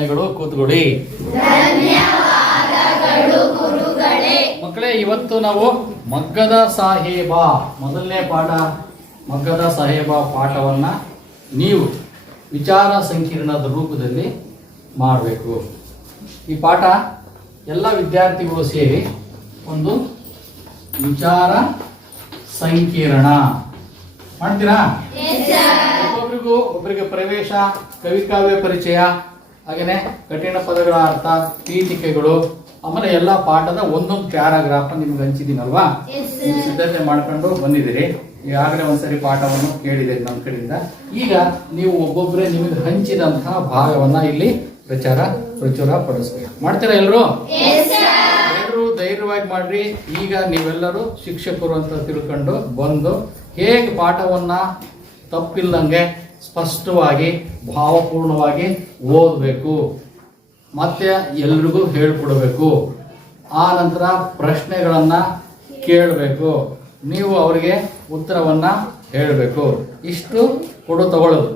ವಂದನೆಗಳು. ಕೂತ್ಕೊಡಿ ಮಕ್ಕಳೇ. ಇವತ್ತು ನಾವು ಮಗ್ಗದ ಸಾಹೇಬ ಮೊದಲನೇ ಪಾಠ, ಮಗ್ಗದ ಸಾಹೇಬ ಪಾಠವನ್ನ ನೀವು ವಿಚಾರ ಸಂಕಿರಣದ ರೂಪದಲ್ಲಿ ಮಾಡಬೇಕು. ಈ ಪಾಠ ಎಲ್ಲ ವಿದ್ಯಾರ್ಥಿಗಳು ಸೇರಿ ಒಂದು ವಿಚಾರ ಸಂಕಿರಣ ಮಾಡ್ತೀರಾ? ಒಬ್ಬರಿಗೆ ಪ್ರವೇಶ, ಕವಿಕಾವ್ಯ ಪರಿಚಯ, ಹಾಗೇನೆ ಕಠಿಣ ಪದಗಳ ಅರ್ಥ, ಪೀಠಿಕೆಗಳು, ಆಮೇಲೆ ಎಲ್ಲ ಪಾಠದ ಒಂದೊಂದು ಪ್ಯಾರಾಗ್ರಾಫ್ ನಿಮ್ಗೆ ಹಂಚಿದ್ದೀನಲ್ವಾ? ಸಿದ್ಧತೆ ಮಾಡ್ಕೊಂಡು ಬಂದಿದ್ದೀರಿ. ಈಗಾಗಲೇ ಒಂದ್ಸರಿ ಪಾಠವನ್ನು ಕೇಳಿದ್ದೀರಿ ನಮ್ಮ ಕಡೆಯಿಂದ. ಈಗ ನೀವು ಒಬ್ಬೊಬ್ಬರೇ ನಿಮಗೆ ಹಂಚಿದಂತಹ ಭಾಗವನ್ನ ಇಲ್ಲಿ ಪ್ರಚುರ ಪಡಿಸ್ಬೇಕು. ಮಾಡ್ತೀರಾ ಎಲ್ಲರೂ? ಎಲ್ಲರೂ ಧೈರ್ಯವಾಗಿ ಮಾಡ್ರಿ. ಈಗ ನೀವೆಲ್ಲರೂ ಶಿಕ್ಷಕರು ಅಂತ ತಿಳ್ಕೊಂಡು ಬಂದು ಹೇಗೆ ಪಾಠವನ್ನ ತಪ್ಪಿಲ್ಲಂಗೆ ಸ್ಪಷ್ಟವಾಗಿ ಭಾವಪೂರ್ಣವಾಗಿ ಓದಬೇಕು, ಮತ್ತೆ ಎಲ್ರಿಗೂ ಹೇಳ್ಕೊಡ್ಬೇಕು. ಆ ನಂತರ ಪ್ರಶ್ನೆಗಳನ್ನ ಕೇಳಬೇಕು, ನೀವು ಅವರಿಗೆ ಉತ್ತರವನ್ನ ಹೇಳಬೇಕು. ಇಷ್ಟು ಕೊಡು ತಗೊಳ್ಳೋದು.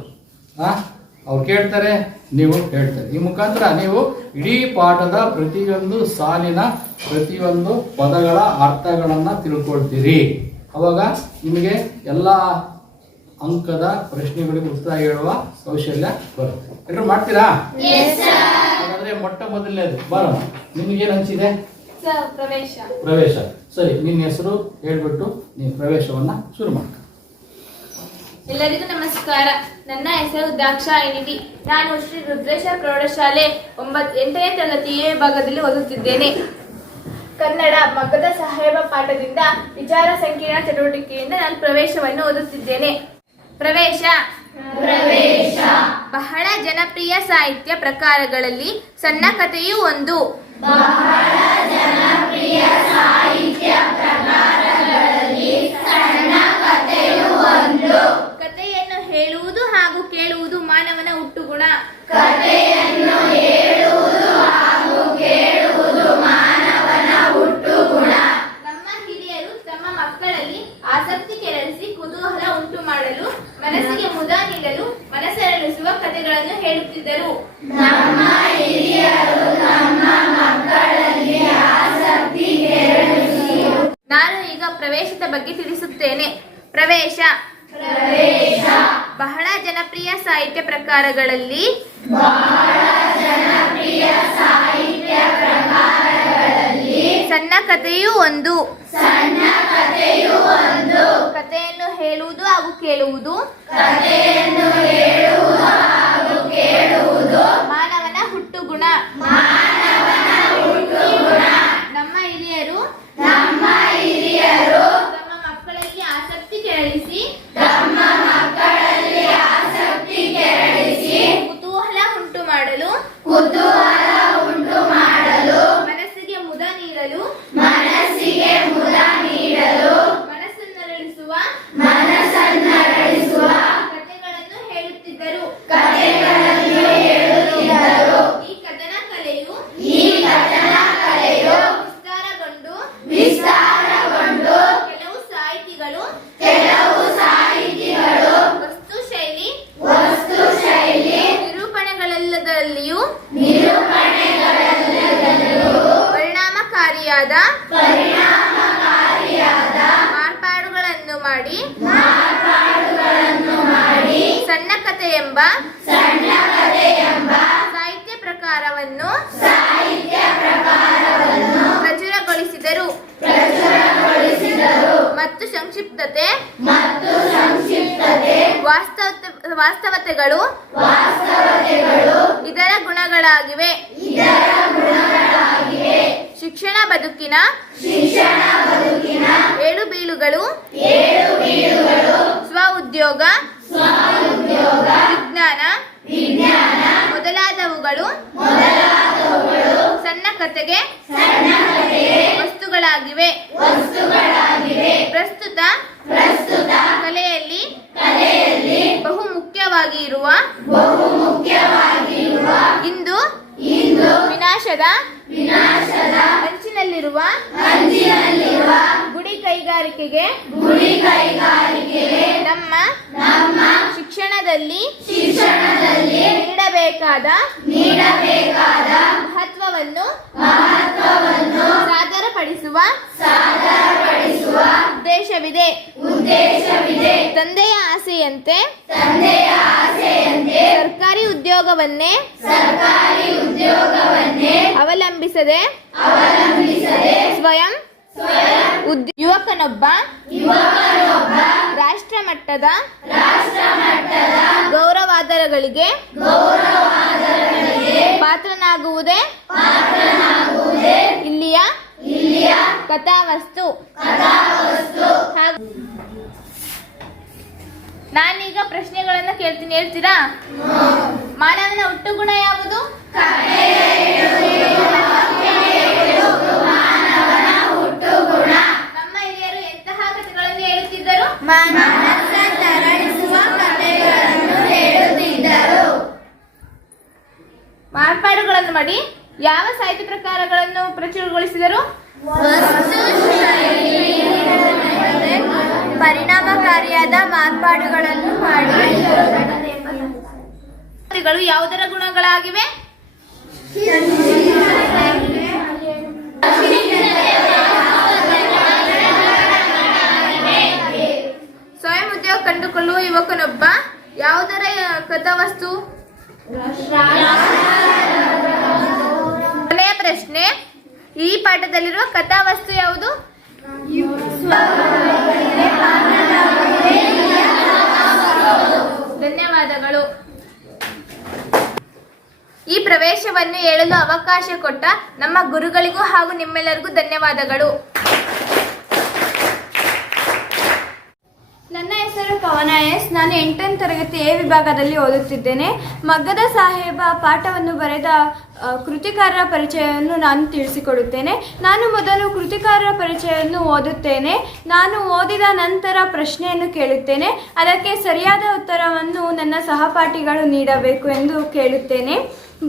ಅವ್ರು ಕೇಳ್ತಾರೆ, ನೀವು ಹೇಳ್ತಾರೆ. ಈ ಮುಖಾಂತರ ನೀವು ಇಡೀ ಪಾಠದ ಪ್ರತಿಯೊಂದು ಸಾಲಿನ ಪ್ರತಿಯೊಂದು ಪದಗಳ ಅರ್ಥಗಳನ್ನ ತಿಳ್ಕೊಳ್ತೀರಿ. ಅವಾಗ ನಿಮಗೆ ಎಲ್ಲ ಅಂಕದ ಪ್ರಶ್ನೆಗಳಿಗೆ ಉತ್ತರ ಹೇಳುವ ಕೌಶಲ್ಯ ಬರುತ್ತೆ. ಎಲ್ಲರೂ ಮಾಡ್ತೀರಾ? ಹಾಗಾದ್ರೆ ಮೊಟ್ಟ ಮೊದಲನೇದು ಬರೋಣ. ನಿಮಗೇನು ಅನಿಸಿದೆ? ಪ್ರವೇಶ. ಸರಿ, ನಿನ್ನ ಹೆಸರು ಹೇಳ್ಬಿಟ್ಟು ನೀನು ಪ್ರವೇಶವನ್ನ ಶುರು ಮಾಡ. ಎಲ್ಲರಿಗೂ ನಮಸ್ಕಾರ. ನನ್ನ ಹೆಸರು ದಾಕ್ಷಾಯಿಣಿ. ನಾನು ಶ್ರೀ ರುದ್ರೇಶ ಪ್ರೌಢಶಾಲೆ 8ನೇ ತರಗತಿ ಎ ವಿಭಾಗದಲ್ಲಿ ಓದುತ್ತಿದ್ದೇನೆ. ಕನ್ನಡ ಮಗ್ಗದ ಸಾಹೇಬ ಪಾಠದಿಂದ ವಿಚಾರ ಸಂಕಿರಣ ಚಟುವಟಿಕೆಯಿಂದ ನಾನು ಪ್ರವೇಶವನ್ನು ಓದುತ್ತಿದ್ದೇನೆ. ಪ್ರವೇಶ. ಬಹಳ ಜನಪ್ರಿಯ ಸಾಹಿತ್ಯ ಪ್ರಕಾರಗಳಲ್ಲಿ ಸಣ್ಣ ಕಥೆಯೂ ಒಂದು. ಕಥೆಯನ್ನು ಹೇಳುವುದು ಹಾಗೂ ಕೇಳುವುದು ಮಾನವನ ಹುಟ್ಟುಗುಣ. ನಮ್ಮ ಹಿರಿಯರು ತಮ್ಮ ಮಕ್ಕಳಲ್ಲಿ ಆಸಕ್ತಿ ಕೆರಳಿಸಿ ಕುತೂಹಲ ಉಂಟು ಮಾಡಲು, ಮನಸ್ಸಿಗೆ ಮುದ ನೀಡಲು, ಮನಸ್ಸರಳಿಸುವ ಕಥೆಗಳನ್ನು ಹೇಳುತ್ತಿದ್ದರು. ನಾನು ಈಗ ಪ್ರವೇಶದ ಬಗ್ಗೆ ತಿಳಿಸುತ್ತೇನೆ. ಪ್ರವೇಶ. ಬಹಳ ಜನಪ್ರಿಯ ಸಾಹಿತ್ಯ ಪ್ರಕಾರಗಳಲ್ಲಿ ಸಣ್ಣ ಕಥೆಯೂ ಒಂದು. ಕಥೆಯನ್ನು ಹೇಳುವುದು ಹಾಗೂ ಕೇಳುವುದು ಮಾನವನ ಹುಟ್ಟುಗುಣ. ನಮ್ಮ ಹಿರಿಯರು ತಮ್ಮ ಮಕ್ಕಳಲ್ಲಿ ಆಸಕ್ತಿ ಕೆರಳಿಸಿ ಕುತೂಹಲ ಉಂಟು ಮಾಡಲು, ಮನಸ್ಸಿಗೆ ಮುದ ನೀಡಲು, ಮನಸ್ಸನ್ನರಳಿಸುವ ಕಥೆಗಳನ್ನು ಹೇಳುತ್ತಿದ್ದರು. ಈ ಕಥನ ಕಲೆಯು ವಿಸ್ತಾರಗೊಂಡು ಕೆಲವು ಸಾಹಿತಿಗಳು ವಸ್ತು ಶೈಲಿ ನಿರೂಪಣೆಗಳಲ್ಲದಲ್ಲಿಯೂ ಪರಿಣಾಮಕಾರಿಯಾದ ಮಾರ್ಪಾಡುಗಳನ್ನು ಮಾಡಿ ಸಣ್ಣ ಕಥೆ ಎಂಬ ಸಾಹಿತ್ಯ ಪ್ರಕಾರವನ್ನು ಪ್ರಚುರಗೊಳಿಸಿದರು. ಮತ್ತು ಸಂಕ್ಷಿಪ್ತತೆ, ವಾಸ್ತವತೆಗಳು ಇದರ ಗುಣಗಳಾಗಿವೆ. ಶಿಕ್ಷಣ ಬದುಕಿನ ಏಳು ಬೀಳುಗಳು, ಸ್ವ ಉದ್ಯೋಗ, ವಿಜ್ಞಾನ ಮೊದಲಾದವುಗಳು ಸಣ್ಣ ಕಥೆಗೆ ವಸ್ತುಗಳಾಗಿವೆ. ಪ್ರಸ್ತುತ ಕಲೆಯಲ್ಲಿ ಬಹು ಮುಖ್ಯವಾಗಿ ಇರುವ ಇಂದು ವಿನಾಶದ ಅಂಚಿನಲ್ಲಿರುವ ಗುಡಿ ಕೈಗಾರಿಕೆಗೆ ನಮ್ಮ ಶಿಕ್ಷಣದಲ್ಲಿ ನೀಡಬೇಕಾದ ಮಹತ್ವವನ್ನು ಸಾದರಪಡಿಸುವ ಉದ್ದೇಶವಿದೆ. ತಂದೆಯ ಆಸೆಯಂತೆ ಸರ್ಕಾರಿ ಉದ್ಯೋಗವನ್ನೇ ಅವಲಂಬಿಸದೆ ಸ್ವಯಂ ಯುವಕನೊಬ್ಬ ರಾಷ್ಟ್ರಮಟ್ಟದ ಗೌರವಾದರಗಳಿಗೆ ಪಾತ್ರನಾಗುವುದೇ ಇಲ್ಲಿಯ ಕಥಾವಸ್ತು. ನಾನೀಗ ಪ್ರಶ್ನೆಗಳನ್ನ ಕೇಳ್ತೀನಿ, ಹೇಳ್ತೀರಾ? ಮಾನವನ ಹುಟ್ಟುಗುಣ ಯಾವುದು? ನಮ್ಮ ಹಿರಿಯರು ಎಂತಹ ಕಥೆಗಳನ್ನು ಹೇಳುತ್ತಿದ್ದರು? ಮಾರ್ಪಾಡುಗಳನ್ನು ಮಾಡಿ ಯಾವ ಸಾಹಿತ್ಯ ಪ್ರಕಾರಗಳನ್ನು ಪ್ರಚುರಗೊಳಿಸಿದರು? ಪರಿಣಾಮಕಾರಿಯಾದ ಮಾರ್ಪಾಡುಗಳನ್ನು ಮಾಡಿ. ಯಾವುದರ ಗುಣಗಳಾಗಿವೆ? ಸ್ವಯಂ ಉದ್ಯೋಗ ಕಂಡುಕೊಳ್ಳುವ ಯುವಕನೊಬ್ಬ ಯಾವುದರ ಕಥಾವಸ್ತು? ಕೊನೆಯ ಪ್ರಶ್ನೆ, ಈ ಪಾಠದಲ್ಲಿರುವ ಕಥಾವಸ್ತು ಯಾವುದು? ಧನ್ಯವಾದಗಳು. ಈ ಪ್ರವೇಶವನ್ನು ಹೇಳಲು ಅವಕಾಶ ಕೊಟ್ಟ ನಮ್ಮ ಗುರುಗಳಿಗೂ ಹಾಗೂ ನಿಮ್ಮೆಲ್ಲರಿಗೂ ಧನ್ಯವಾದಗಳು. ನನ್ನ ಹೆಸರು ಕವನ ಎಸ್. ನಾನು 8ನೇ ತರಗತಿ ಎ ವಿಭಾಗದಲ್ಲಿ ಓದುತ್ತಿದ್ದೇನೆ. ಮಗ್ಗದ ಸಾಹೇಬ ಪಾಠವನ್ನು ಬರೆದ ಕೃತಿಕಾರರ ಪರಿಚಯವನ್ನು ನಾನು ತಿಳಿಸಿಕೊಡುತ್ತೇನೆ. ನಾನು ಮೊದಲು ಕೃತಿಕಾರರ ಪರಿಚಯವನ್ನು ಓದುತ್ತೇನೆ. ನಾನು ಓದಿದ ನಂತರ ಪ್ರಶ್ನೆಯನ್ನು ಕೇಳುತ್ತೇನೆ. ಅದಕ್ಕೆ ಸರಿಯಾದ ಉತ್ತರವನ್ನು ನನ್ನ ಸಹಪಾಠಿಗಳು ನೀಡಬೇಕು ಎಂದು ಕೇಳುತ್ತೇನೆ.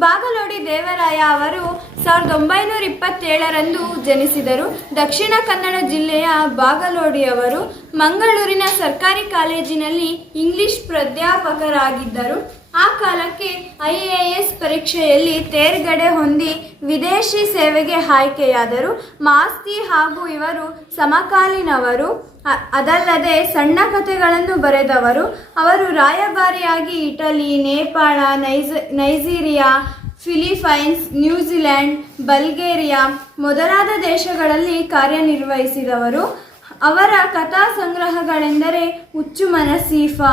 ಬಾಗಲೋಡಿ ದೇವರಾಯ ಅವರು 1927ರಂದು ಜನಿಸಿದರು. ದಕ್ಷಿಣ ಕನ್ನಡ ಜಿಲ್ಲೆಯ ಬಾಗಲೋಡಿಯವರು. ಮಂಗಳೂರಿನ ಸರ್ಕಾರಿ ಕಾಲೇಜಿನಲ್ಲಿ ಇಂಗ್ಲಿಷ್ ಪ್ರಾಧ್ಯಾಪಕರಾಗಿದ್ದರು. ಆ ಕಾಲಕ್ಕೆ IAS ಪರೀಕ್ಷೆಯಲ್ಲಿ ತೇರ್ಗಡೆ ಹೊಂದಿ ವಿದೇಶಿ ಸೇವೆಗೆ ಆಯ್ಕೆಯಾದರು. ಮಾಸ್ತಿ ಹಾಗೂ ಇವರು ಸಮಕಾಲೀನವರು. ಅದಲ್ಲದೆ ಸಣ್ಣ ಕಥೆಗಳನ್ನು ಬರೆದವರು. ಅವರು ರಾಯಭಾರಿಯಾಗಿ Italy, Nepal, Nigeria, Philippines, New Zealand, Bulgaria ಮೊದಲಾದ ದೇಶಗಳಲ್ಲಿ ಕಾರ್ಯನಿರ್ವಹಿಸಿದವರು. ಅವರ ಕಥಾ ಸಂಗ್ರಹಗಳೆಂದರೆ ಹುಚ್ಚು ಮನಸೀಫಾ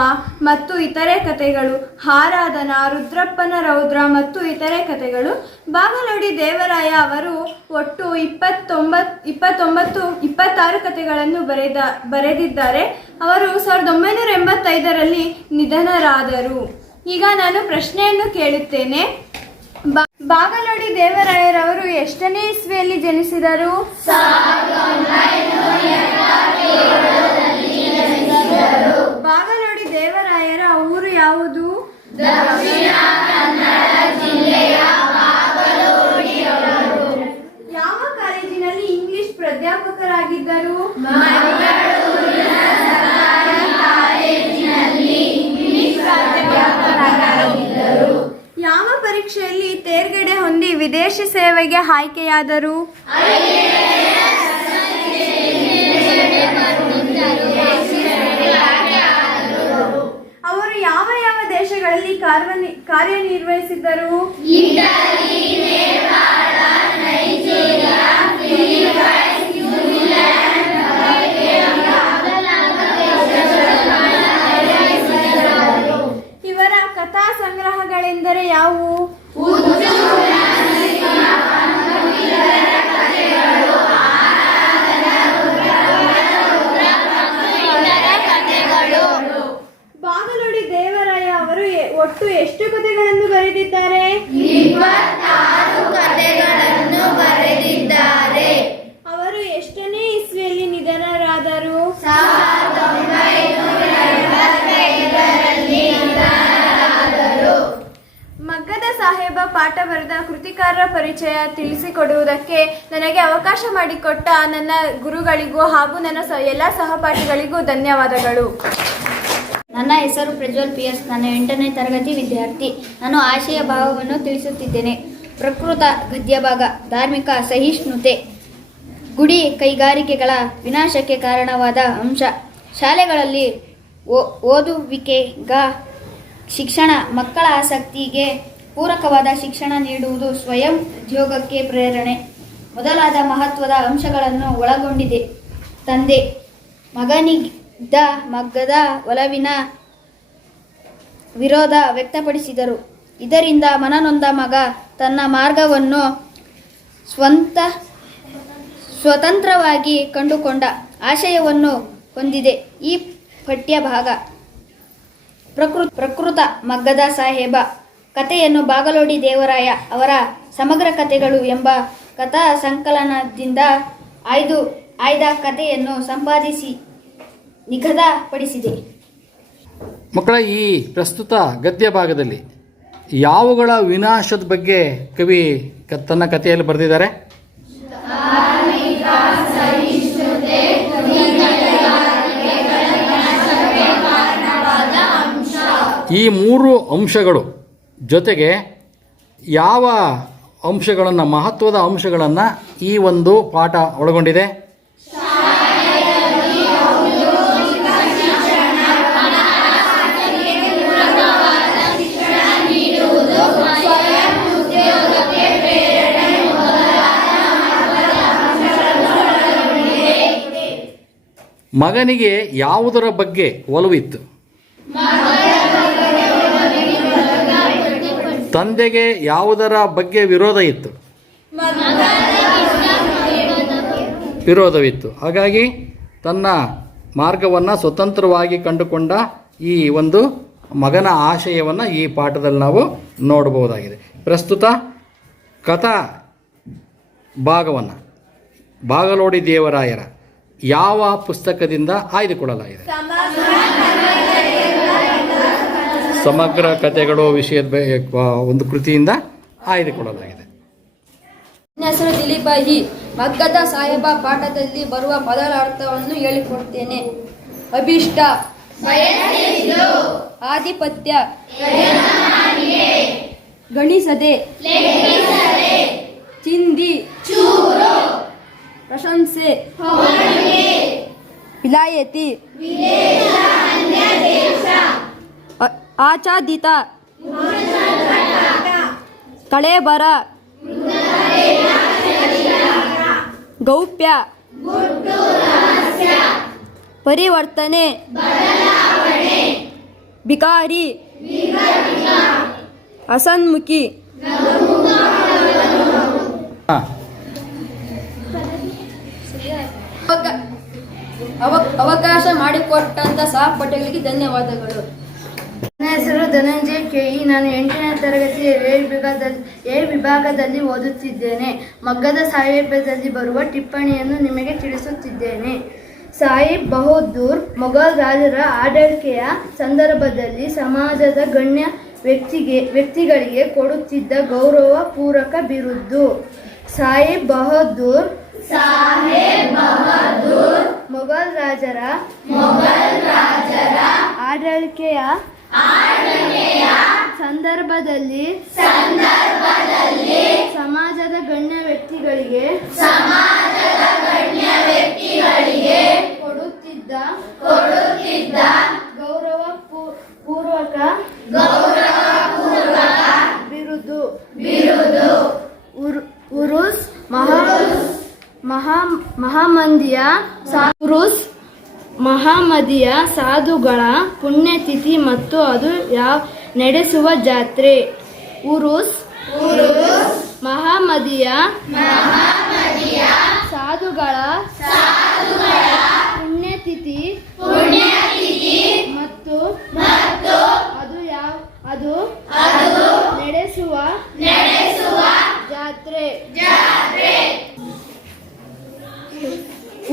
ಮತ್ತು ಇತರೆ ಕಥೆಗಳು, ಆರಾಧನಾ, ರುದ್ರಪ್ಪನ ರೌದ್ರ ಮತ್ತು ಇತರೆ ಕಥೆಗಳು. ಬಾಗಲೋಡಿ ದೇವರಾಯ ಅವರು ಒಟ್ಟು 26 ಕಥೆಗಳನ್ನು ಬರೆದಿದ್ದಾರೆ. ಅವರು 1985ರಲ್ಲಿ ನಿಧನರಾದರು. ಈಗ ನಾನು ಪ್ರಶ್ನೆಯನ್ನು ಕೇಳುತ್ತೇನೆ. ಬಾಗಲೋಡಿ ದೇವರಾಯರವರು ಎಷ್ಟನೇ ಇಸ್ವಿಯಲ್ಲಿ ಜನಿಸಿದರು? ಬಾಗಲೋಡಿ ದೇವರಾಯರ ಊರು ಯಾವುದು? ಯಾವ ಕಾಲೇಜಿನಲ್ಲಿ ಇಂಗ್ಲಿಷ್ ಪ್ರಾಧ್ಯಾಪಕರಾಗಿದ್ದರು? ಯಾವ ಪರೀಕ್ಷೆಯಲ್ಲಿ ತೇರ್ಗಡೆ ಹೊಂದಿ ವಿದೇಶಿ ಸೇವೆಗೆ ಆಯ್ಕೆಯಾದರು? ಅವರು ಯಾವ ಯಾವ ದೇಶಗಳಲ್ಲಿ ಕಾರ್ಯನಿರ್ವಹಿಸಿದ್ದರು? ಇವರ ಕಥಾ ಸಂಗ್ರಹಗಳೆಂದರೆ ಯಾವುವು? ಬಾಗಲೋಡಿ ದೇವರಾಯ ಅವರು ಒಟ್ಟು ಎಷ್ಟು ಕಥೆಗಳನ್ನು ಬರೆದಿದ್ದಾರೆ? 26 ಕಥೆಗಳನ್ನು ಬರೆದಿದ್ದಾರೆ. ಅವರು ಎಷ್ಟನೇ ಇಸ್ವಿಯಲ್ಲಿ ನಿಧನರಾದರು? 1985ರಲ್ಲಿ ನಿಧನರಾದರು. ಮಗ್ಗದ ಸಾಹೇಬ ಪಾಠ ಬರೆದ ಕೃತಿಕಾರರ ಪರಿಚಯ ತಿಳಿಸಿಕೊಡುವುದಕ್ಕೆ ನನಗೆ ಅವಕಾಶ ಮಾಡಿಕೊಟ್ಟ ನನ್ನ ಗುರುಗಳಿಗೂ ಹಾಗೂ ನನ್ನ ಎಲ್ಲ ಸಹಪಾಠಿಗಳಿಗೂ ಧನ್ಯವಾದಗಳು. ನನ್ನ ಹೆಸರು ಪ್ರಜ್ವಲ್ PS. ನಾನು 8ನೇ ತರಗತಿ ವಿದ್ಯಾರ್ಥಿ. ನಾನು ಆಶಯ ಭಾವವನ್ನು ತಿಳಿಸುತ್ತಿದ್ದೇನೆ. ಪ್ರಕೃತ ಗದ್ಯ ಭಾಗ. ಧಾರ್ಮಿಕ ಸಹಿಷ್ಣುತೆ ಗುಡಿ ಕೈಗಾರಿಕೆಗಳ ವಿನಾಶಕ್ಕೆ ಕಾರಣವಾದ ಅಂಶ. ಶಾಲೆಗಳಲ್ಲಿ ಓದುವಿಕೆಗ ಶಿಕ್ಷಣ, ಮಕ್ಕಳ ಆಸಕ್ತಿಗೆ ಪೂರಕವಾದ ಶಿಕ್ಷಣ ನೀಡುವುದು, ಸ್ವಯಂ ಉದ್ಯೋಗಕ್ಕೆ ಪ್ರೇರಣೆ ಮೊದಲಾದ ಮಹತ್ವದ ಅಂಶಗಳನ್ನು ಒಳಗೊಂಡಿದೆ. ತಂದೆ ಮಗನಿಗಿದ್ದ ಮಗ್ಗದ ಒಲವಿನ ವಿರೋಧ ವ್ಯಕ್ತಪಡಿಸಿದರು. ಇದರಿಂದ ಮನನೊಂದ ಮಗ ತನ್ನ ಮಾರ್ಗವನ್ನು ಸ್ವತಂತ್ರವಾಗಿ ಕಂಡುಕೊಂಡ ಆಶಯವನ್ನು ಹೊಂದಿದೆ. ಈ ಪಠ್ಯ ಭಾಗ ಪ್ರಕೃತ ಮಗ್ಗದ ಸಾಹೇಬ ಕಥೆಯನ್ನು ಬಾಗಲೋಡಿ ದೇವರಾಯ ಅವರ ಸಮಗ್ರ ಕಥೆಗಳು ಎಂಬ ಕಥಾ ಸಂಕಲನದಿಂದ ಆಯ್ದ ಕಥೆಯನ್ನು ಸಂಪಾದಿಸಿ ನಿಗದಿಪಡಿಸಿದೆ. ಮಕ್ಕಳ, ಈ ಪ್ರಸ್ತುತ ಗದ್ಯ ಭಾಗದಲ್ಲಿ ಯಾವುಗಳ ವಿನಾಶದ ಬಗ್ಗೆ ಕವಿ ತನ್ನ ಕಥೆಯಲ್ಲಿ ಬರೆದಿದ್ದಾರೆ? ಈ 3 ಅಂಶಗಳು ಜೊತೆಗೆ ಯಾವ ಅಂಶಗಳನ್ನು, ಮಹತ್ವದ ಅಂಶಗಳನ್ನು ಈ ಒಂದು ಪಾಠ ಒಳಗೊಂಡಿದೆ? ಮಗನಿಗೆ ಯಾವುದರ ಬಗ್ಗೆ ಒಲವಿತ್ತು? ತಂದೆಗೆ ಯಾವುದರ ಬಗ್ಗೆ ವಿರೋಧ ಇತ್ತು? ವಿರೋಧವಿತ್ತು. ಹಾಗಾಗಿ ತನ್ನ ಮಾರ್ಗವನ್ನು ಸ್ವತಂತ್ರವಾಗಿ ಕಂಡುಕೊಂಡ ಈ ಒಂದು ಮಗನ ಆಶಯವನ್ನು ಈ ಪಾಠದಲ್ಲಿ ನಾವು ನೋಡಬಹುದಾಗಿದೆ. ಪ್ರಸ್ತುತ ಕಥಾ ಭಾಗವನ್ನು ಬಾಗಲೋಡಿ ದೇವರಾಯರ ಯಾವ ಪುಸ್ತಕದಿಂದ ಆಯ್ದುಕೊಳ್ಳಲಾಗಿದೆ? ಸಮಗ್ರ ಕಥೆಗಳು ವಿಷಯದ ಒಂದು ಕೃತಿಯಿಂದ ಆಯ್ದುಕೊಳ್ಳಲಾಗಿದೆ. ನನ್ನ ಹೆಸರು ದಿಲೀಪ ಹಿ. ಮಗ್ಗದ ಸಾಹೇಬ ಪಾಠದಲ್ಲಿ ಬರುವ ಪದಗಳ ಅರ್ಥವನ್ನು ಹೇಳಿಕೊಡ್ತೇನೆ. ಅಭಿಷ್ಟ, ಆಧಿಪತ್ಯ, ಗಣಿಸದೆ, ಚಿಂದಿ, ಪ್ರಶಂಸೆ, ವಿಲಾಯತಿ, ಆಚ್ಛಾದಿತ, ಕಳೇಬರ, ಗೌಪ್ಯ, ಪರಿವರ್ತನೆ, ಬಿಕಾರಿ, ಅಸನ್ಮುಖಿ. ಅವಕಾಶ ಮಾಡಿಕೊಟ್ಟಂತ ಸಹಪಾಠಿಗಳಿಗೆ ಧನ್ಯವಾದಗಳು. ನನ್ನ ಹೆಸರು ಧನಂಜಯ KE. ನಾನು 8ನೇ ತರಗತಿ ಎ ವಿಭಾಗದಲ್ಲಿ ಓದುತ್ತಿದ್ದೇನೆ. ಮಗ್ಗದ ಸಾಹೇಬದಲ್ಲಿ ಬರುವ ಟಿಪ್ಪಣಿಯನ್ನು ನಿಮಗೆ ತಿಳಿಸುತ್ತಿದ್ದೇನೆ. ಸಾಹಿಬ್ ಬಹದ್ದೂರ್ ಮೊಘಲ್ ರಾಜರ ಆಳ್ವಿಕೆಯ ಸಂದರ್ಭದಲ್ಲಿ ಸಮಾಜದ ಗಣ್ಯ ವ್ಯಕ್ತಿಗಳಿಗೆ ಕೊಡುತ್ತಿದ್ದ ಗೌರವ ಪೂರ್ವಕ ಬಿರುದು. ಸಾಹಿಬ್ ಬಹದ್ದೂರ್ ಮೊಘಲ್ ರಾಜರ ಆಳ್ವಿಕೆಯ ಸಂದರ್ಭದಲ್ಲಿ ಸಮಾಜದ ಗಣ್ಯ ವ್ಯಕ್ತಿಗಳಿಗೆ ಕೊಡುತ್ತಿದ್ದ ಗೌರವ ಪೂರ್ವಕ ಬಿರುದು ಉರುಸ್ ಮಹಾಮದಿಯ ಸಾಧುಗಳ ಪುಣ್ಯತಿಥಿ ಮತ್ತು ಅದು ನಡೆಸುವ ಜಾತ್ರೆ. ಉರುಸ್ ಮಹಾಮದಿಯ ಸಾಧುಗಳ ಪುಣ್ಯತಿಥಿ ಮತ್ತು ಅದು ನಡೆಸುವ ಜಾತ್ರೆ.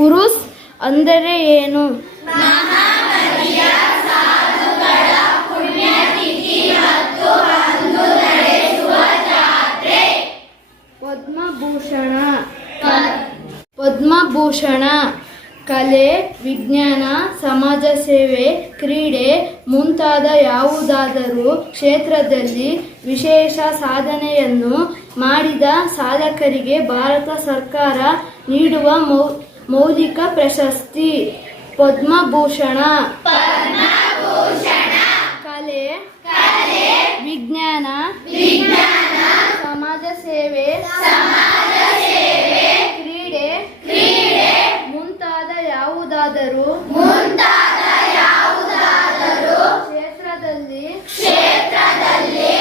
ಉರುಸ್ ಅಂದರೆ ಏನು? ಪದ್ಮಭೂಷಣ ಕಲೆ, ವಿಜ್ಞಾನ, ಸಮಾಜ ಸೇವೆ, ಕ್ರೀಡೆ ಮುಂತಾದ ಯಾವುದಾದರೂ ಕ್ಷೇತ್ರದಲ್ಲಿ ವಿಶೇಷ ಸಾಧನೆಯನ್ನು ಮಾಡಿದ ಸಾಧಕರಿಗೆ ಭಾರತ ಸರ್ಕಾರ ನೀಡುವ ಮೌಲಿಕ ಪ್ರಶಸ್ತಿ ಪದ್ಮಭೂಷಣ. ಕಲೆ, ವಿಜ್ಞಾನ, ಸಮಾಜ ಸೇವೆ, ಕ್ರೀಡೆ ಮುಂತಾದ ಯಾವುದಾದರೂ ಕ್ಷೇತ್ರದಲ್ಲಿ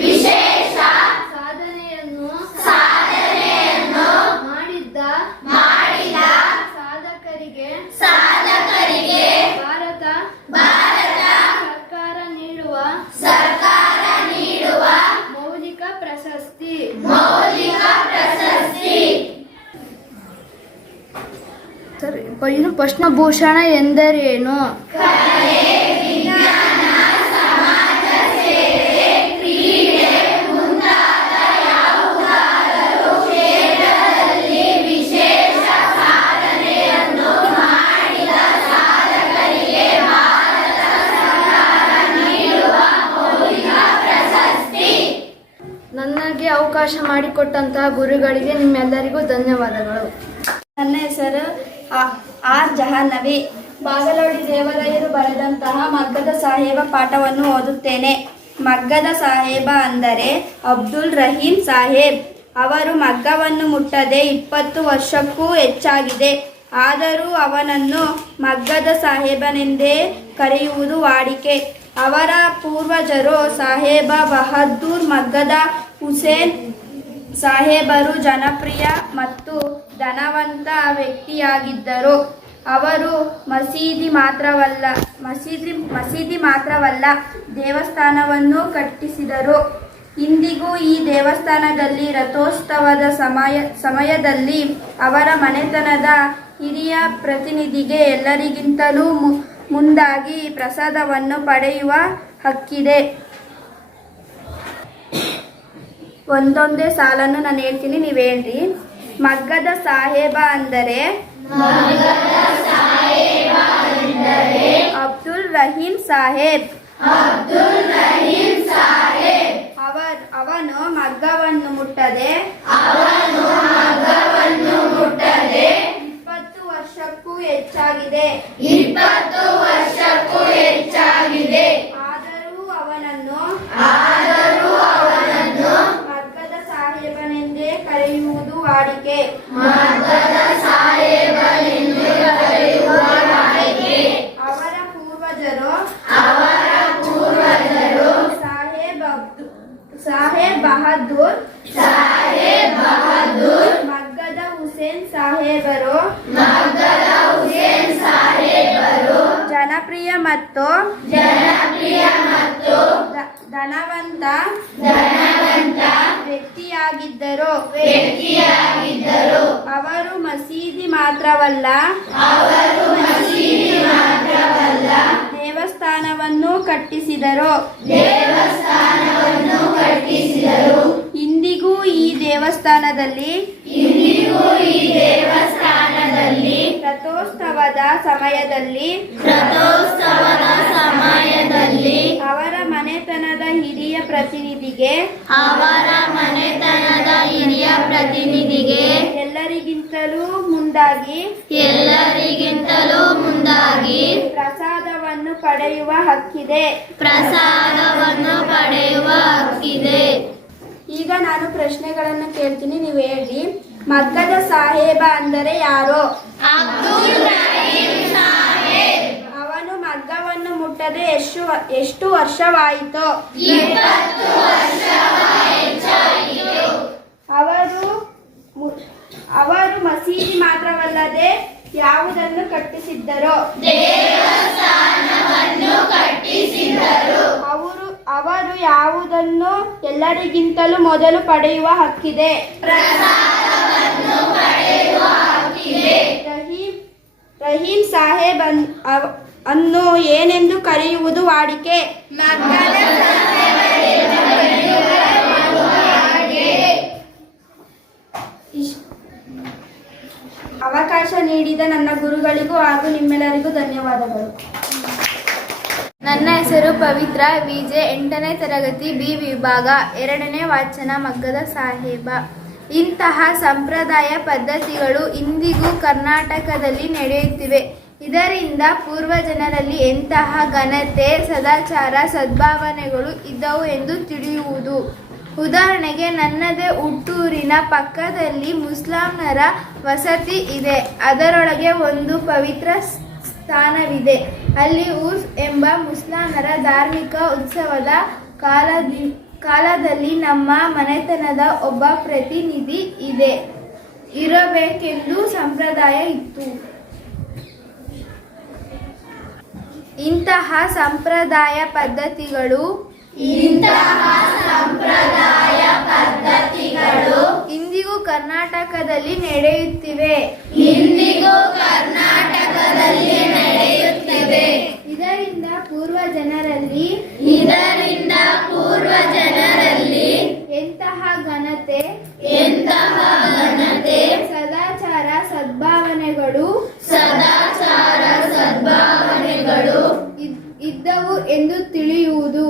ವಿಶೇಷ ಸಾಧನೆಯನ್ನು ಮಾಡಿದ್ದ ಸಾಧಕರಿಗೆ ಭಾರತ ಸರ್ಕಾರ ನೀಡುವ ಮೌಲಿಕ ಪ್ರಶಸ್ತಿ. ಸರ್, ಇನ್ನು ಪದ್ಮಭೂಷಣ ಎಂದರೇನು? ನನಗೆ ಅವಕಾಶ ಮಾಡಿಕೊಟ್ಟಂತಹ ಗುರುಗಳಿಗೆ ನಿಮ್ಮೆಲ್ಲರಿಗೂ ಧನ್ಯವಾದಗಳು. ನನ್ನ ಹೆಸರು ಆರ್ ಜಹಾನವಿ. ಬಾಗಲೋಡಿ ದೇವರಾಯರು ಬರೆದಂತಹ ಮಗ್ಗದ ಸಾಹೇಬ ಪಾಠವನ್ನು ಓದುತ್ತೇನೆ. ಮಗ್ಗದ ಸಾಹೇಬ ಅಂದರೆ ಅಬ್ದುಲ್ ರಹೀಂ ಸಾಹೇಬ್. ಅವರು ಮಗ್ಗವನ್ನು ಮುಟ್ಟದೆ 20 ವರ್ಷಕ್ಕೂ ಹೆಚ್ಚಾಗಿದೆ. ಆದರೂ ಅವನನ್ನು ಮಗ್ಗದ ಸಾಹೇಬನೆಂದೇ ಕರೆಯುವುದು ವಾಡಿಕೆ. ಅವರ ಪೂರ್ವಜರು ಸಾಹೇಬ ಬಹದ್ದೂರ್ ಮಗ್ಗದ ಹುಸೇನ್ ಸಾಹೇಬರು ಜನಪ್ರಿಯ ಮತ್ತು ಧನವಂತ ವ್ಯಕ್ತಿಯಾಗಿದ್ದರು. ಅವರು ಮಸೀದಿ ಮಾತ್ರವಲ್ಲ ದೇವಸ್ಥಾನವನ್ನು ಕಟ್ಟಿಸಿದರು. ಇಂದಿಗೂ ಈ ದೇವಸ್ಥಾನದಲ್ಲಿ ರಥೋತ್ಸವದ ಸಮಯದಲ್ಲಿ ಅವರ ಮನೆತನದ ಹಿರಿಯ ಪ್ರತಿನಿಧಿಗೆ ಎಲ್ಲರಿಗಿಂತಲೂ ಮುಂದಾಗಿ ಪ್ರಸಾದವನ್ನು ಪಡೆಯುವ ಹಕ್ಕಿದೆ. ಒಂದೊಂದೇ ಸಾಲನ್ನು ನಾನು ಹೇಳ್ತೀನಿ, ನೀವು ಹೇಳ್ರಿ. ಮಗ್ಗದ ಸಾಹೇಬ ಅಂದರೆ ಅಬ್ದುಲ್ ರಹೀಂ ಸಾಹೇಬ್. ಅವನು ಮಗ್ಗವನ್ನು ಮುಟ್ಟದೆ 20 ವರ್ಷಕ್ಕೂ ಹೆಚ್ಚಾಗಿದೆ. ಆದರೂ ಅವನನ್ನು ಮಗ್ಗದ ಸಾಹೇಬನೆಂದೇ ಕರೆಯುವುದು ವಾಡಿಕೆ. ಅವರ ಪೂರ್ವಜರು ಸಾಹೇಬ್ ಬಹದ್ದೂರ್ ಮಗ್ಗದ ಹುಸೇನ್ ಸಾಹೇಬರು ಜನಪ್ರಿಯ ಮತ್ತು ಧನವಂತ ವ್ಯಕ್ತಿಯಾಗಿದ್ದರು. ಅವರು ಮಸೀದಿ ಮಾತ್ರವಲ್ಲ ದೇವಸ್ಥಾನವನ್ನು ಕಟ್ಟಿಸಿದರು. ಇಂದಿಗೂ ಈ ದೇವಸ್ಥಾನದಲ್ಲಿ ರಥೋತ್ಸವದ ಸಮಯದಲ್ಲಿ ಅವರ ಮನೆತನದ ಹಿರಿಯ ಪ್ರತಿನಿಧಿಗೆ ಎಲ್ಲರಿಗಿಂತಲೂ ಮುಂದಾಗಿ ಪ್ರಸಾದವನ್ನು ಪಡೆಯುವ ಹಕ್ಕಿದೆ. ಈಗ ನಾನು ಪ್ರಶ್ನೆಗಳನ್ನು ಕೇಳ್ತೀನಿ, ನೀವು ಹೇಳಿ. ಮಗ್ಗದ ಸಾಹೇಬ ಅಂದರೆ ಯಾರು? ಅವನು ಮಗ್ಗವನ್ನು ಮುಟ್ಟದೆ ಎಷ್ಟು ವರ್ಷವಾಯಿತು? ಅವರು ಮಸೀದಿ ಮಾತ್ರವಲ್ಲದೆ ಯಾವುದನ್ನು ಕಟ್ಟಿಸಿದ್ದರು? ಅವರು ಯಾವುದನ್ನು ಎಲ್ಲರಿಗಿಂತಲೂ ಮೊದಲು ಪಡೆಯುವ ಹಕ್ಕಿದೆ? ರಹೀಂ ಸಾಹೇಬ್ ಅನ್ನು ಏನೆಂದು ಕರೆಯುವುದು ವಾಡಿಕೆ? ಅವಕಾಶ ನೀಡಿದ ನನ್ನ ಗುರುಗಳಿಗೂ ಹಾಗೂ ನಿಮ್ಮೆಲ್ಲರಿಗೂ ಧನ್ಯವಾದಗಳು. ನನ್ನ ಹೆಸರು ಪವಿತ್ರ ವಿಜೆ, 8ನೇ ತರಗತಿ ಬಿ ವಿಭಾಗ, 2ನೇ ವಾಚನ ಮಗ್ಗದ ಸಾಹೇಬ. ಇಂತಹ ಸಂಪ್ರದಾಯ ಪದ್ಧತಿಗಳು ಇಂದಿಗೂ ಕರ್ನಾಟಕದಲ್ಲಿ ನಡೆಯುತ್ತಿವೆ. ಇದರಿಂದ ಪೂರ್ವ ಜನರಲ್ಲಿ ಎಂತಹ ಘನತೆ, ಸದಾಚಾರ, ಸದ್ಭಾವನೆಗಳು ಇದ್ದವು ಎಂದು ತಿಳಿಯುವುದು. ಉದಾಹರಣೆಗೆ, ನನ್ನದೇ ಹುಟ್ಟೂರಿನ ಪಕ್ಕದಲ್ಲಿ ಮುಸ್ಲಿಮರ ವಸತಿ ಇದೆ. ಅದರೊಳಗೆ ಒಂದು ಪವಿತ್ರ ಸ್ಥಾನವಿದೆ. ಅಲ್ಲಿ ಉರ್ಸ್ ಎಂಬ ಮುಸ್ಲಿಮರ ಧಾರ್ಮಿಕ ಉತ್ಸವದ ಕಾಲದಲ್ಲಿ ನಮ್ಮ ಮನೆತನದ ಒಬ್ಬ ಪ್ರತಿನಿಧಿ ಇರಬೇಕೆಂದು ಸಂಪ್ರದಾಯ ಇತ್ತು. ಇಂತಹ ಸಂಪ್ರದಾಯ ಪದ್ಧತಿಗಳು ಇಂದಿಗೂ ಕರ್ನಾಟಕದಲ್ಲಿ ನಡೆಯುತ್ತಿವೆ. ಇದರಿಂದ ಪೂರ್ವ ಜನರಲ್ಲಿ ಎಂತಹ ಘನತೆ, ಸದಾಚಾರ, ಸದ್ಭಾವನೆಗಳು ಇದ್ದವು ಎಂದು ತಿಳಿಯುವುದು.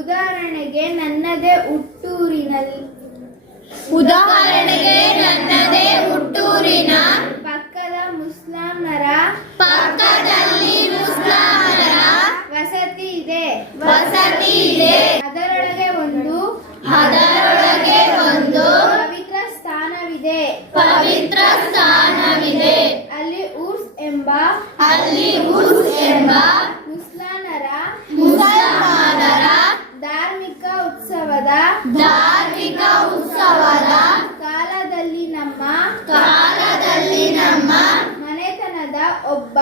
ಉದಾಹರಣೆಗೆ, ನನ್ನದೇ ಹುಟ್ಟೂರಿನ ಪಕ್ಕದ ಮುಸ್ಲಿಮರ ವಸತಿ ಇದೆ. ಅದರೊಳಗೆ ಒಂದು ಪವಿತ್ರ ಸ್ಥಾನವಿದೆ. ಅಲ್ಲಿ ಉರ್ಸ್ ಎಂಬ ಮುಸ್ಲಿಮರ ಧಾರ್ಮಿಕ ಉತ್ಸವದ ಕಾಲದಲ್ಲಿ ನಮ್ಮ ಮನೆತನದ ಒಬ್ಬ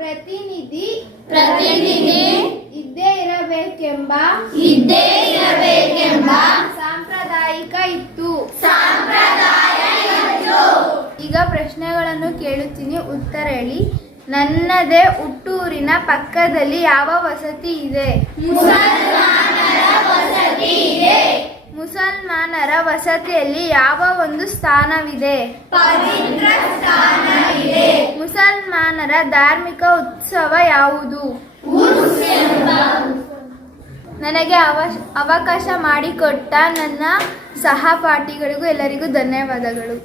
ಪ್ರತಿನಿಧಿ ಇದ್ದೇ ಇರಬೇಕೆಂಬ ಸಾಂಪ್ರದಾಯಿಕ ಇತ್ತು. ಈಗ ಪ್ರಶ್ನೆಗಳನ್ನು ಕೇಳುತ್ತೀನಿ, ಉತ್ತರ ಹೇಳಿ. ನನ್ನದೇ ಹುಟ್ಟೂರಿನ ಪಕ್ಕದಲ್ಲಿ ಯಾವ ವಸತಿ ಇದೆ? ಮುಸಲ್ಮಾನರ ವಸತಿಯಲ್ಲಿ ಯಾವ ಒಂದು ಸ್ಥಾನವಿದೆ? ಮುಸಲ್ಮಾನರ ಧಾರ್ಮಿಕ ಉತ್ಸವ ಯಾವುದು? ನನಗೆ ಅವಕಾಶ ಮಾಡಿಕೊಟ್ಟ ನನ್ನ ಸಹಪಾಠಿಗಳಿಗೂ ಎಲ್ಲರಿಗೂ ಧನ್ಯವಾದಗಳು.